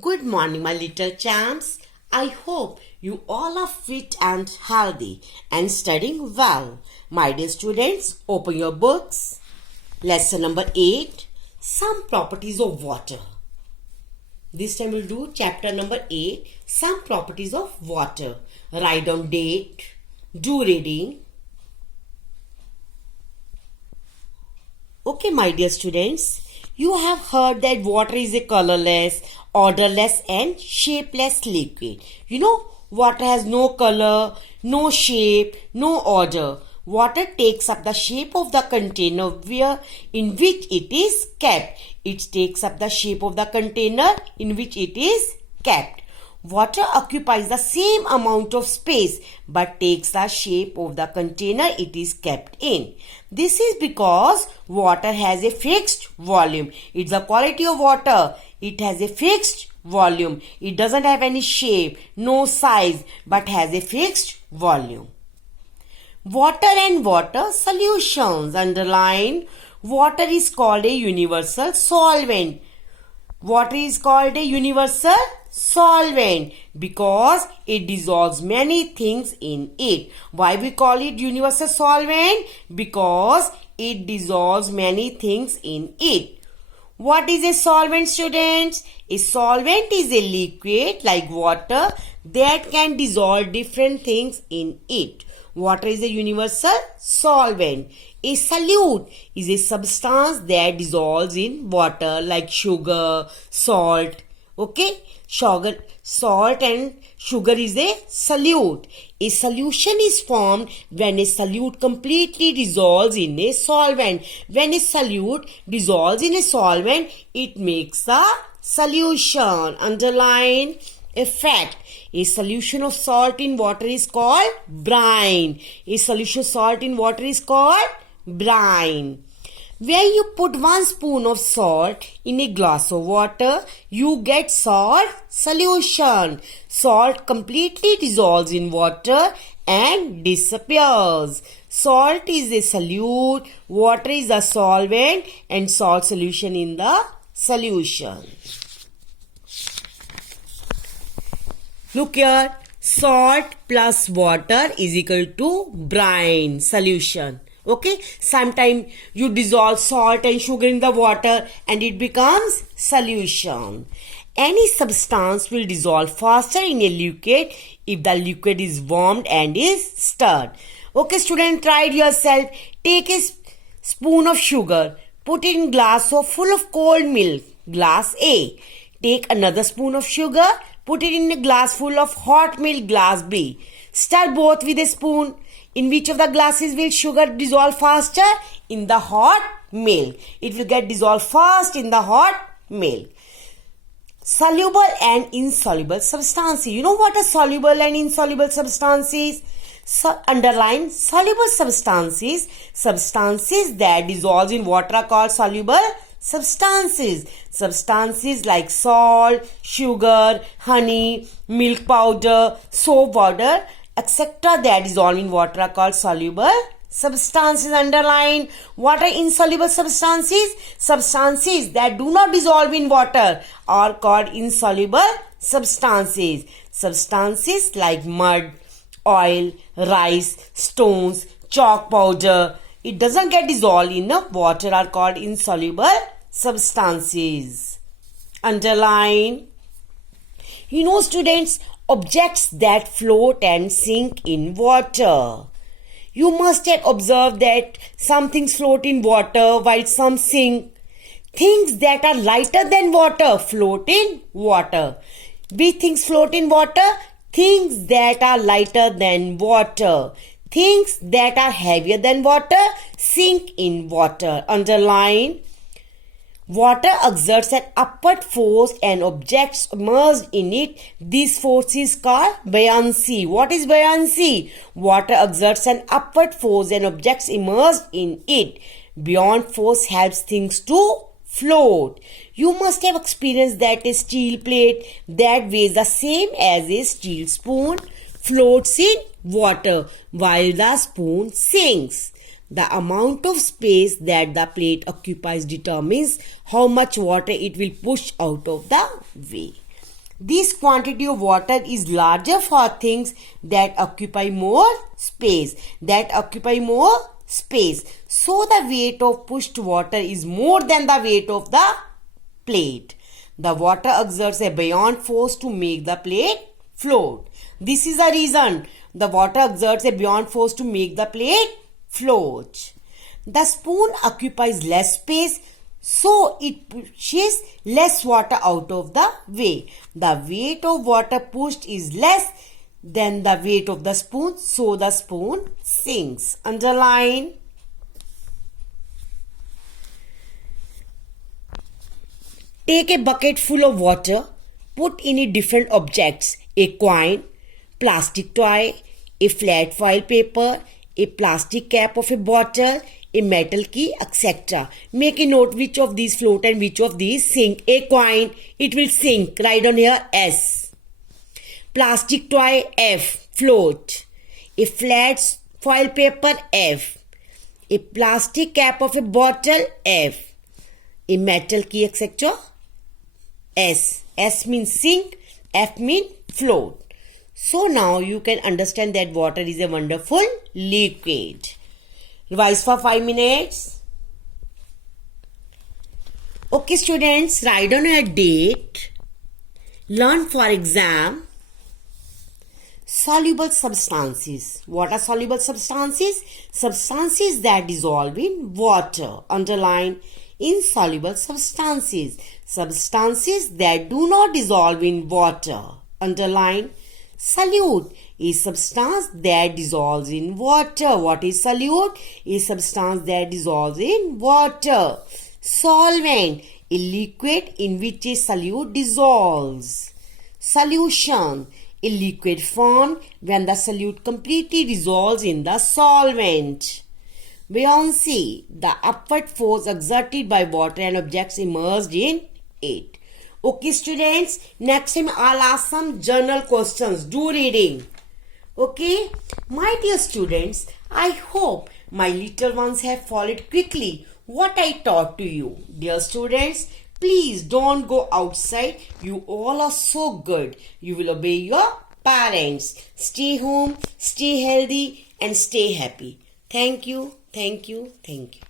Good morning, my little champs. I hope you all are fit and healthy and studying well. My dear students, open your books. Lesson number 8, Some Properties of Water. This time we'll do chapter number 8, Some Properties of Water. Write down date, do reading. Okay, my dear students, you have heard that water is a colorless, odorless and shapeless liquid. You know, water has no color, no shape, no odor. Water takes up the shape of the container in which it is kept. It takes up the shape of the container in which it is kept. Water occupies the same amount of space but takes the shape of the container it is kept in. This is because water has a fixed volume. It's the quality of water. It has a fixed volume. It doesn't have any shape, no size, but has a fixed volume. Water and water solutions. Underline, water is called a universal solvent. Water is called a universal solvent because it dissolves many things in it. Why we call it universal solvent? Because it dissolves many things in it. What is a solvent, students? A solvent is a liquid like water that can dissolve different things in it. Water is a universal solvent. A solute is a substance that dissolves in water like sugar, salt. Okay? Sugar, salt and sugar is a solute. A solution is formed when a solute completely dissolves in a solvent. When a solute dissolves in a solvent, it makes a solution. Underline a fact. A solution of salt in water is called brine. A solution of salt in water is called brine. When you put 1 spoon of salt in a glass of water, you get salt solution. Salt completely dissolves in water and disappears. Salt is a solute, water is a solvent, and salt solution in the solution. Look here, salt plus water is equal to brine solution. Okay, sometimes you dissolve salt and sugar in the water and it becomes solution. Any substance will dissolve faster in a liquid if the liquid is warmed and is stirred. Okay, student, try it yourself. Take a spoon of sugar, put it in glass full of cold milk, glass A. Take another spoon of sugar, put it in a glass full of hot milk, glass B. Stir both with a spoon. In which of the glasses will sugar dissolve faster? In the hot milk. It will get dissolved fast in the hot milk. Soluble and insoluble substances. You know what are soluble and insoluble substances? Underline soluble substances. Substances that dissolve in water are called soluble substances. Substances like salt, sugar, honey, milk powder, soap powder, etc. that dissolve in water are called soluble substances. Underline, what are insoluble substances? Substances that do not dissolve in water are called insoluble substances. Substances like mud, oil, rice, stones, chalk powder, it doesn't get dissolved in water are called insoluble substances. Underline. You know, students, objects that float and sink in water. You must have observed that some things float in water while some sink. Things that are lighter than water float in water. Which things float in water? Things that are lighter than water. Things that are heavier than water sink in water. Underline. Water exerts an upward force and objects immersed in it. This force is called buoyancy. What is buoyancy? Water exerts an upward force and objects immersed in it. Buoyant force helps things to float. You must have experienced that a steel plate that weighs the same as a steel spoon floats in water while the spoon sinks. The amount of space that the plate occupies determines how much water it will push out of the way. This quantity of water is larger for things that occupy more space. So the weight of pushed water is more than the weight of the plate. The water exerts a buoyant force to make the plate float. This is the reason the water exerts a buoyant force to make the plate float. The spoon occupies less space, so it pushes less water out of the way. The weight of water pushed is less than the weight of the spoon, so the spoon sinks. Underline. Take a bucket full of water, put in it different objects, a coin, plastic toy, a flat foil paper, a plastic cap of a bottle, a metal key, etc. Make a note which of these float and which of these sink. A coin, it will sink. Write on here S. Plastic toy, F, float. A flat foil paper, F. A plastic cap of a bottle, F. A metal key, etc. S. S means sink, F means float. So now you can understand that water is a wonderful liquid. Revise for 5 minutes. Okay students, write on a date. Learn for exam. Soluble substances. What are soluble substances? Substances that dissolve in water. Underline insoluble substances. Substances that do not dissolve in water. Underline solute is substance that dissolves in water. What is solute? Is substance that dissolves in water. Solvent, a liquid in which a solute dissolves. Solution, a liquid formed when the solute completely dissolves in the solvent. Buoyancy, the upward force exerted by water and objects immersed in it. Okay students, next time I'll ask some journal questions. Do reading. Okay, my dear students, I hope my little ones have followed quickly what I taught to you. Dear students, please don't go outside. You all are so good. You will obey your parents. Stay home, stay healthy and stay happy. Thank you, thank you, thank you.